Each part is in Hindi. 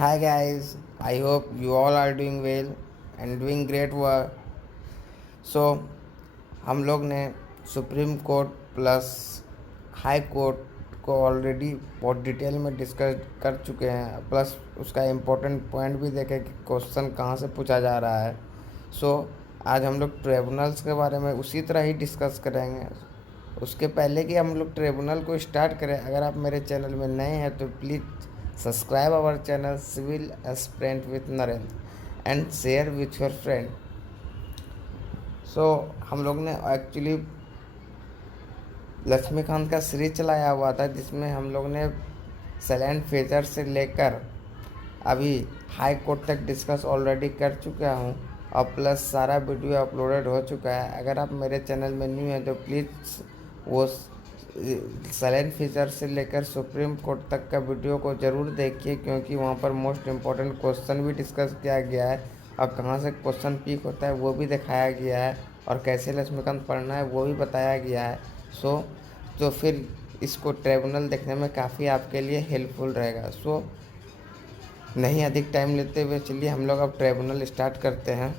Hi guys, I hope you all are doing well and doing great work. So हम लोग ने supreme court plus high court को ऑलरेडी बहुत डिटेल में डिस्कस कर चुके हैं, प्लस उसका इम्पोर्टेंट पॉइंट भी देखे कि क्वेश्चन कहाँ से पूछा जा रहा है. सो आज हम लोग ट्रिब्यूनल्स के बारे में उसी तरह ही डिस्कस करेंगे. उसके पहले कि हम लोग ट्रिब्यूनल को स्टार्ट करें, अगर आप मेरे चैनल में नए हैं तो please subscribe our channel civil aspirant with Narendra and share with your friend. So हम लोग ने एक्चुअली लक्ष्मीकांत का सीरीज चलाया हुआ था, जिसमें हम लोग ने साइलेंट फीचर से लेकर अभी हाई कोर्ट तक डिस्कस ऑलरेडी कर चुका हूँ और प्लस सारा वीडियो अपलोडेड हो चुका है. अगर आप मेरे चैनल में न्यू हैं तो प्लीज़ वो साइलेंट फीचर से लेकर सुप्रीम कोर्ट तक का वीडियो को ज़रूर देखिए, क्योंकि वहाँ पर मोस्ट इम्पॉर्टेंट क्वेश्चन भी डिस्कस किया गया है और कहाँ से क्वेश्चन पिक होता है वो भी दिखाया गया है और कैसे लक्ष्मीकांत पढ़ना है वो भी बताया गया है. तो फिर इसको ट्रिब्यूनल देखने में काफ़ी आपके लिए हेल्पफुल रहेगा. नहीं अधिक टाइम लेते हुए चलिए हम लोग अब ट्रिब्यूनल स्टार्ट करते हैं.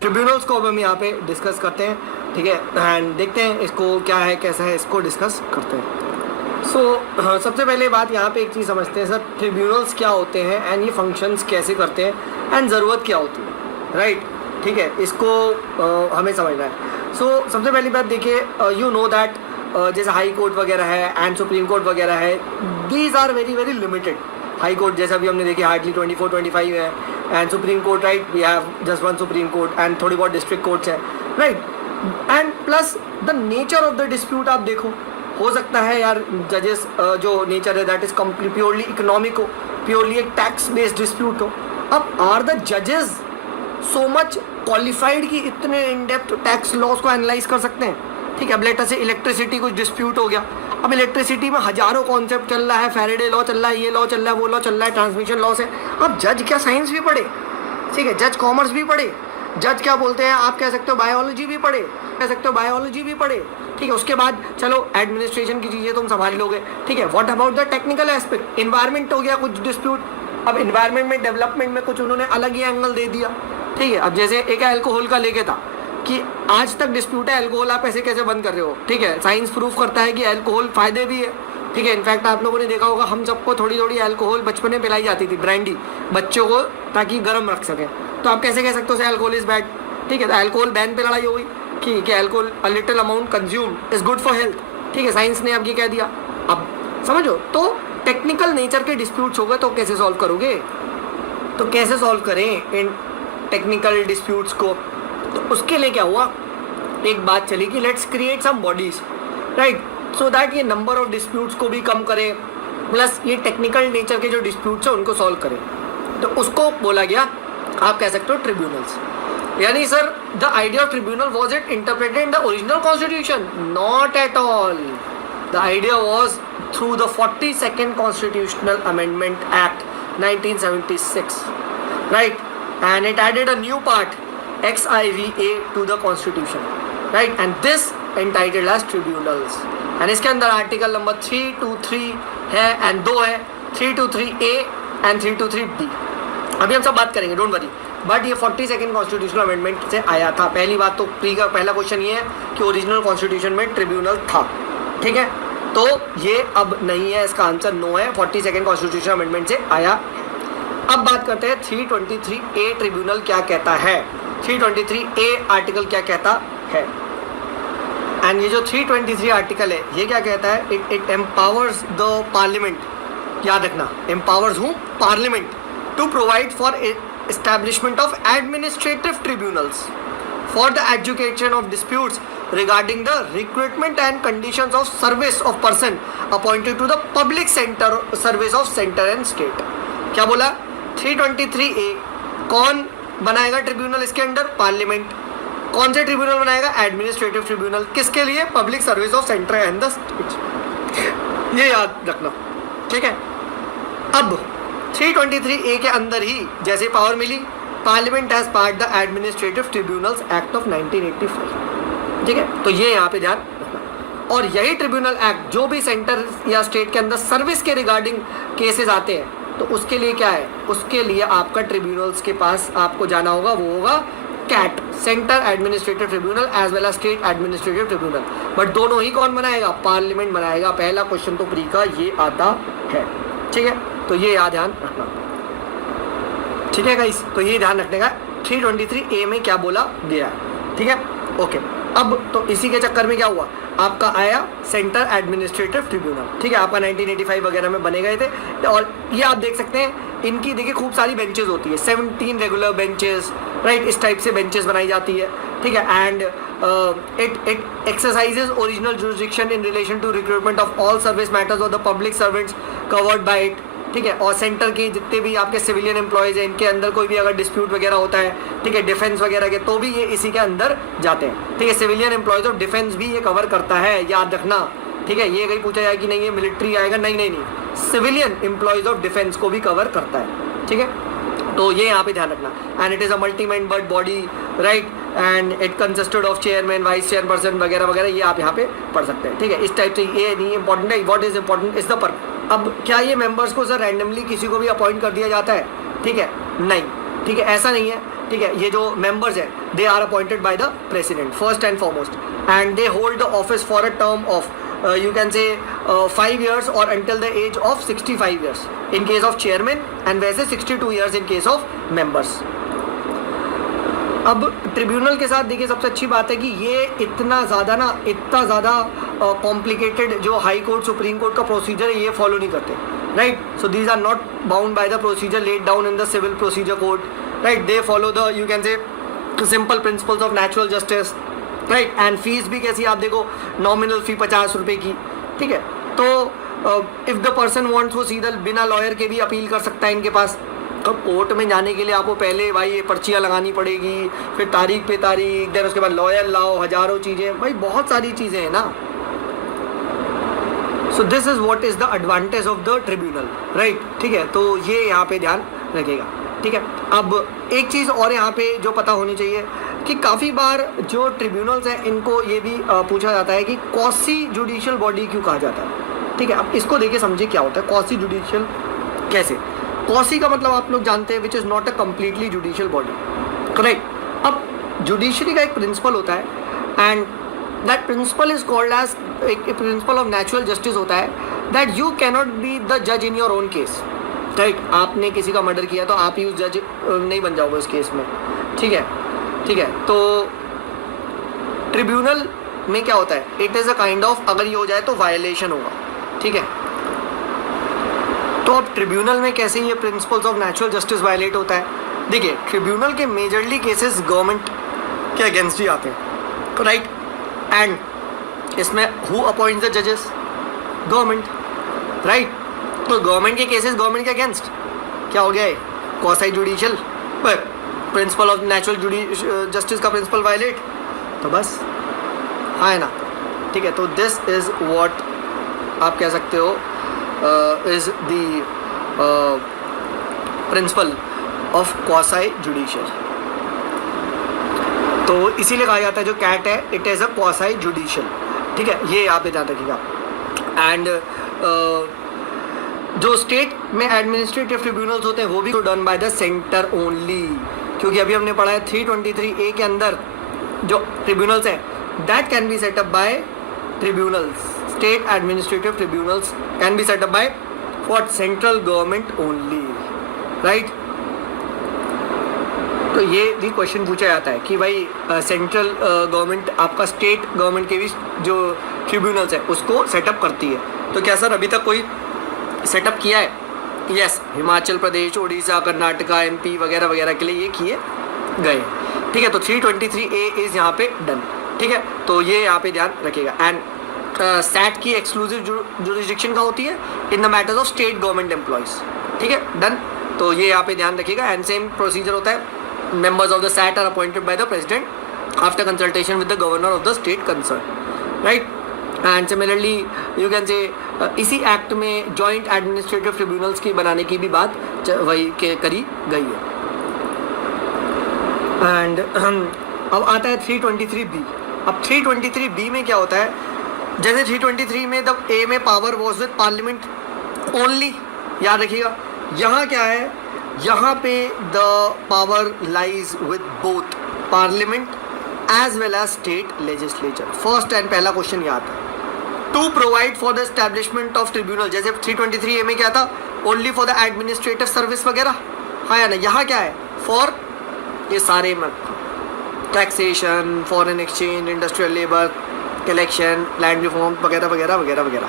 ट्रिब्यूनल्स को अब हम यहाँ पे डिस्कस करते हैं, ठीक है, एंड देखते हैं इसको क्या है कैसा है, इसको डिस्कस करते हैं. सबसे पहले बात यहाँ पे एक चीज़ समझते हैं सर, ट्रिब्यूनल्स क्या होते हैं एंड ये फंक्शंस कैसे करते हैं एंड ज़रूरत क्या होती है, राइट. ठीक है, इसको हमें समझना है. सबसे पहली बात देखिए, यू नो दैट जैसे हाई कोर्ट वगैरह है एंड सुप्रीम कोर्ट वगैरह है, these are very very limited. High court जैसा भी हमने देखी हार्डली 24-25 है, and supreme court right we have just one supreme court and थोड़ी बहुत डिस्ट्रिक्ट कोर्ट्स है, right. And plus the nature of the dispute आप देखो, हो सकता है यार जजेस जो नेचर है दैट इज प्योरली इकोनॉमिक हो, प्योरली एक टैक्स बेस्ड डिस्प्यूट हो. अब आर द जजेस सो मच क्वालिफाइड कि इतने इन डेप्थ टैक्स लॉज को एनालाइज कर सकते हैं? ठीक है, अब लेटर से इलेक्ट्रिसिटी कुछ डिस्प्यूट हो गया, अब इलेक्ट्रिसिटी में हजारों कॉन्सेप्ट चल रहा है, फैराडे लॉ चल रहा है, ये लॉ चल रहा है, वो लॉ चल रहा है, ट्रांसमिशन लॉ से. अब जज क्या साइंस भी पढ़े, ठीक है, जज कॉमर्स भी पढ़े, जज क्या बोलते हैं आप कह सकते हो बायोलॉजी भी पढ़े, कह सकते हो बायोलॉजी भी पढ़े, ठीक है. उसके बाद चलो एडमिनिस्ट्रेशन की चीज़ें तुम संभाल लोगे, ठीक है. What about the technical aspect, environment हो गया कुछ डिस्प्यूट, अब इन्वायरमेंट में डेवलपमेंट में कुछ उन्होंने अलग ही एंगल दे दिया, ठीक है. अब जैसे एक अल्कोहल का लेके था कि आज तक डिस्प्यूट है अल्कोहल आप ऐसे कैसे बंद कर रहे हो, ठीक है. साइंस प्रूफ करता है कि अल्कोहल फायदे भी है, ठीक है. इनफैक्ट आप लोगों ने देखा होगा हम सबको थोड़ी थोड़ी अल्कोहल बचपन में पिलाई जाती थी, ब्रांडी बच्चों को, ताकि गर्म रख सके. तो आप कैसे कह सकते हो अल्कोहल इज बैड, ठीक है. तो अल्कोहल बैन पे लड़ाई हो गई कि alcohol a little amount consume is good for health, ठीक है. साइंस ने अब ये कह दिया. अब समझो, तो टेक्निकल नेचर के डिस्प्यूट्स हो गए तो कैसे सॉल्व करोगे, तो कैसे सॉल्व करें इन टेक्निकल डिस्प्यूट्स को. तो उसके लिए क्या हुआ, एक बात चली कि let's create some bodies, right, so that ये नंबर ऑफ डिस्प्यूट्स को भी कम करें, प्लस ये टेक्निकल नेचर के जो डिस्प्यूट्स हैं उनको सॉल्व करें. तो उसको बोला गया, आप कह सकते हो ट्रिब्यूनल्स. यानी sir the idea of tribunal was it interpreted in the original constitution? Not at all. The idea was through the 42nd constitutional amendment act 1976, right, and it added a new part XIVA to the constitution, right, and this entitled as tribunals. and इसके अंदर आर्टिकल नंबर 323 है एंड 2 है, 323A एंड 323B. अभी हम सब बात करेंगे, डोंट वरी. बट ये 42nd कॉन्स्टिट्यूशनल अमेंडमेंट से आया था. पहली बात तो प्री का पहला क्वेश्चन ये है कि ओरिजिनल कॉन्स्टिट्यूशन में ट्रिब्यूनल था, ठीक है. तो ये अब नहीं है, इसका आंसर नो है, 42nd कॉन्स्टिट्यूशनल अमेंडमेंट से आया. अब बात करते हैं 323A ट्रिब्यूनल क्या कहता है. 323A आर्टिकल क्या कहता है, एंड ये जो 323 आर्टिकल है ये क्या कहता है, इट एम्पावर्स द पार्लियामेंट, याद रखना, एम्पावर्स हूँ parliament to provide for establishment of administrative tribunals for the education of disputes regarding the recruitment and conditions of service of person appointed to the public center service of center and state. क्या बोला, 323A कौन बनाएगा ट्रिब्यूनल इसके अंडर? पार्लियामेंट. कौन से ट्रिब्यूनल बनाएगा? Administrative tribunal. किसके लिए? Public service of centre and the state. ये याद रखना, ठीक है. अब 323A के अंदर ही जैसे पावर मिली, parliament has part the administrative tribunals act of 1985, ठीक है. तो ये यहाँ पे ध्यान रखना. और यही ट्रिब्यूनल एक्ट जो भी सेंटर या स्टेट के अंदर सर्विस के रिगार्डिंग केसेस आते हैं, तो उसके लिए क्या है, उसके लिए आपका ट्रिब्यूनल्स के पास आपको जाना होगा, वो होगा CAT, centre administrative tribunal as well as state administrative tribunal. But दोनों ही कौन बनाएगा, पार्लियामेंट बनाएगा। पहला क्वेश्चन तो प्री का ये आता है, ठीक है, तो ये याद ध्यान रखना, ठीक है गाइस। तो ये ध्यान रखने का 323A में क्या बोला गया है, ठीक है, ओके। अब तो इसी के चक्कर में क्या हुआ, आपका आया सेंटर एडमिनिस्ट्रेटिव ट्रिब्यूनल, ठीक है, आपका 1985 वगैरह में बने गए थे। और ये आप देख सकते हैं, इनकी देखिए खूब सारी बेंचेस होती है, 17 रेगुलर बेंचेस, राइट, इस टाइप से बेंचेस बनाई जाती है, ठीक है। And it exercises original jurisdiction in relation to recruitment of all service matters of the public servants covered by it, ठीक है। और सेंटर के जितने भी आपके सिविलियन एम्प्लॉयज़ हैं, इनके अंदर कोई भी अगर डिस्प्यूट वगैरह होता है, ठीक है, डिफेंस वगैरह के, तो भी ये इसी के अंदर जाते हैं, ठीक है। सिविलियन एम्प्लॉयज़ ऑफ डिफेंस भी ये कवर करता है, याद रखना, ठीक है। ये कहीं पूछा जाए कि नहीं ये मिलिट्री आएगा, नहीं नहीं नहीं, सिविलियन एम्प्लॉयज़ ऑफ डिफेंस को भी कवर करता है, ठीक है। तो ये यहाँ पे ध्यान रखना। And it is a multi membered body, right, and it consisted of chairman, vice chairperson वगैरह वगैरह, ये आप यहाँ पे पढ़ सकते हैं, ठीक है। इस टाइप से ये नहीं इंपॉर्टेंट है, what is important is the purpose. अब क्या ये मेंबर्स को सर रैंडमली किसी को भी अपॉइंट कर दिया जाता है, ठीक है, नहीं, ठीक है, ऐसा नहीं है, ठीक है। ये जो मेंबर्स हैं they are appointed by the president first and foremost, and they hold the office for a term of you can say 5 years or until the age of 65 years in case of chairman and वैसे 62 years in case of members। अब ट्रिब्यूनल के साथ देखिए सबसे अच्छी बात है कि ये इतना ज़्यादा कॉम्प्लिकेटेड जो हाई कोर्ट सुप्रीम कोर्ट का प्रोसीजर है ये फॉलो नहीं करते, right. So these are not bound by the procedure laid down in the civil procedure code, right. They follow the you can say simple principles of natural justice, right. And fees भी कैसी आप देखो, नॉमिनल फ़ी 50 रुपये की, ठीक है। तो इफ़ द पर्सन वांट्स वो सीधा बिना लॉयर के भी अपील कर सकता है इनके पास। तो कोर्ट में जाने के लिए आपको पहले भाई ये पर्चियाँ लगानी पड़ेगी, फिर तारीख पे तारीख, देन उसके बाद लॉयर लाओ, हज़ारों चीज़ें, भाई बहुत सारी चीज़ें हैं ना। So this is what is the advantage of the tribunal, right, ठीक है। तो ये यहाँ पे ध्यान रखेगा, ठीक है। अब एक चीज़ और यहाँ पे जो पता होनी चाहिए कि काफ़ी बार जो ट्रिब्यूनल्स हैं इनको ये भी पूछा जाता है कि क्वासी जुडिशियल बॉडी क्यों कहा जाता है, ठीक है। अब इसको देखिए समझिए क्या होता है क्वासी जुडिशियल, कैसे। क्वासी का मतलब आप लोग जानते हैं which is not a completely judicial body, correct. अब जुडिशरी का एक प्रिंसिपल होता है and that principle is called as, एक प्रिंसिपल ऑफ नेचुरल जस्टिस होता है, that you cannot be the जज in your own case, right. आपने किसी का मर्डर किया तो आप ही उस जज नहीं बन जाओगे उस केस में, ठीक है, ठीक है। तो ट्रिब्यूनल में क्या होता है, it is a kind of, अगर ये हो जाए तो वायलेशन होगा, ठीक है। तो अब ट्रिब्यूनल में कैसे ये principles of natural justice violate होता है, देखिए ट्रिब्यूनल के मेजरली केसेस गवर्नमेंट के अगेंस्ट ही आते हैं, तो राइट। एंड इसमें हु अपॉइंट्स द जजेस, गवर्नमेंट, राइट। तो गवर्नमेंट के केसेस गवर्नमेंट के अगेंस्ट क्या हो गया है, क्वासी जुडिशियल, पर प्रिंसिपल ऑफ नेचुरल जस्टिस का प्रिंसिपल वायलेट, तो बस हाँ है ना, ठीक है। तो दिस इज़ व्हाट आप कह सकते हो is the principle of quasi judicial. तो इसीलिए कहा जाता है जो कैट है it is a quasi judicial, ठीक है, ये आप ध्यान रखिएगा। एंड जो स्टेट में एडमिनिस्ट्रेटिव ट्रिब्यूनल्स होते हैं वो भी done by the centre only, क्योंकि अभी हमने पढ़ा है 323A के अंदर जो ट्रिब्यूनल्स हैं that can be set up by tribunals, state administrative tribunals can be set up by what, central government only, right. तो ये भी क्वेश्चन पूछा जाता है कि भाई सेंट्रल गवर्नमेंट आपका स्टेट गवर्नमेंट के भी जो ट्रिब्यूनल्स है उसको सेटअप करती है, तो क्या सर अभी तक कोई सेटअप किया है? यस, हिमाचल प्रदेश, उड़ीसा, कर्नाटका, MP वगैरह वगैरह के लिए ये किए गए, ठीक है। तो 323A इज़ यहाँ पे डन, ठीक है। तो ये यहाँ पे ध्यान रखिएगा। एंड सैट की एक्सक्लूसिव जुरिसडिक्शन का होती है in the matters of state government employees, ठीक है, डन। तो ये यहाँ पे ध्यान रखिएगा। एंड सेम प्रोसीजर होता है, members of the SAT are appointed by the president after consultation with the governor of the state concerned, right? And similarly you can say इसी एक्ट में joint administrative tribunals की बनाने की भी बात वही के करी गई है। एंड अब आता है 323B। अब 323B में क्या होता है, जैसे 323 में द A में power was with parliament only, याद रखिएगा, यहाँ क्या है, यहाँ पे the power lies with both parliament as well as state legislature. First and पहला क्वेश्चन यहाँ आता है, to provide for the establishment of tribunal, जैसे 323A में क्या था, only for the administrative service वगैरह, हाँ या ना। यहाँ क्या है, फॉर ये सारे में taxation, foreign exchange, industrial labour, collection, land reform वगैरह वगैरह वगैरह वगैरह,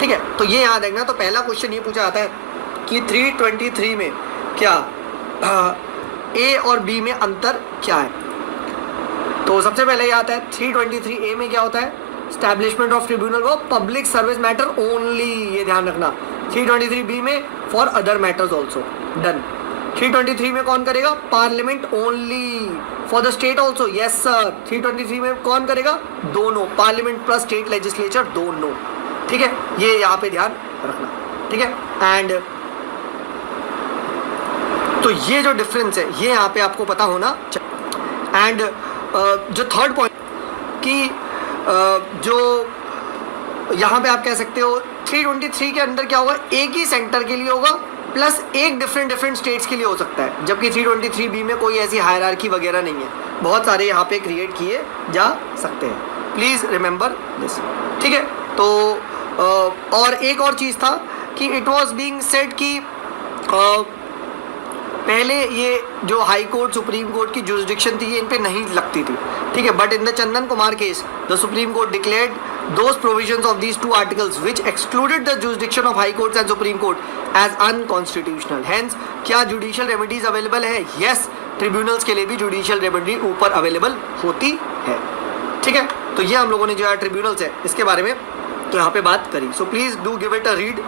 ठीक है। तो ये याद रखना। तो पहला क्वेश्चन ये पूछा जाता है कि 323 में क्या ए और बी में अंतर क्या है। तो सबसे पहले ये आता है 323A में क्या होता है, स्टैब्लिशमेंट ऑफ ट्रिब्यूनल वो पब्लिक सर्विस मैटर ओनली, ये ध्यान रखना। 323B में for other matters also, done. 323 में कौन करेगा, parliament only, for the state also, yes sir. 323 में कौन करेगा, दोनों, पार्लियामेंट प्लस स्टेट लेजिस्लेचर दोनों, ठीक है। ये यहाँ पे ध्यान रखना, ठीक है। एंड तो ये जो डिफरेंस है ये यहाँ पे आपको पता होना चाहिए। एंड जो थर्ड पॉइंट कि जो यहाँ पे आप कह सकते हो 323 के अंदर क्या होगा, एक ही सेंटर के लिए होगा प्लस एक डिफरेंट स्टेट्स के लिए हो सकता है, जबकि 323B में कोई ऐसी हायरार्की वगैरह नहीं है, बहुत सारे यहाँ पे क्रिएट किए जा सकते हैं, प्लीज़ रिमेंबर दिस, ठीक है। तो और एक और चीज़ था कि इट वॉज बीइंग सेड कि पहले ये जो हाई कोर्ट सुप्रीम कोर्ट की जुरिस्डिक्शन थी ये इन पे नहीं लगती थी, ठीक है। But in the Chandan Kumar case the supreme court declared those provisions of these two articles which excluded the jurisdiction of high courts and supreme court as unconstitutional. Hence क्या जुडिशियल रेमेडीज अवेलेबल है, यस, ट्रिब्यूनल्स के लिए भी जुडिशियल रेमेडी ऊपर अवेलेबल होती है, ठीक है। तो ये हम लोगों ने जो है ट्रिब्यूनल्स है इसके बारे में तो यहाँ पे बात करी। So please do give it a read,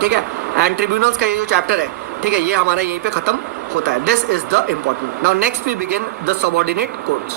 ठीक है। एंड ट्रिब्यूनल्स का ये जो चैप्टर है, ठीक है, ये हमारा यहीं पे ख़त्म होता है। This is the important. Now next we begin the subordinate courts.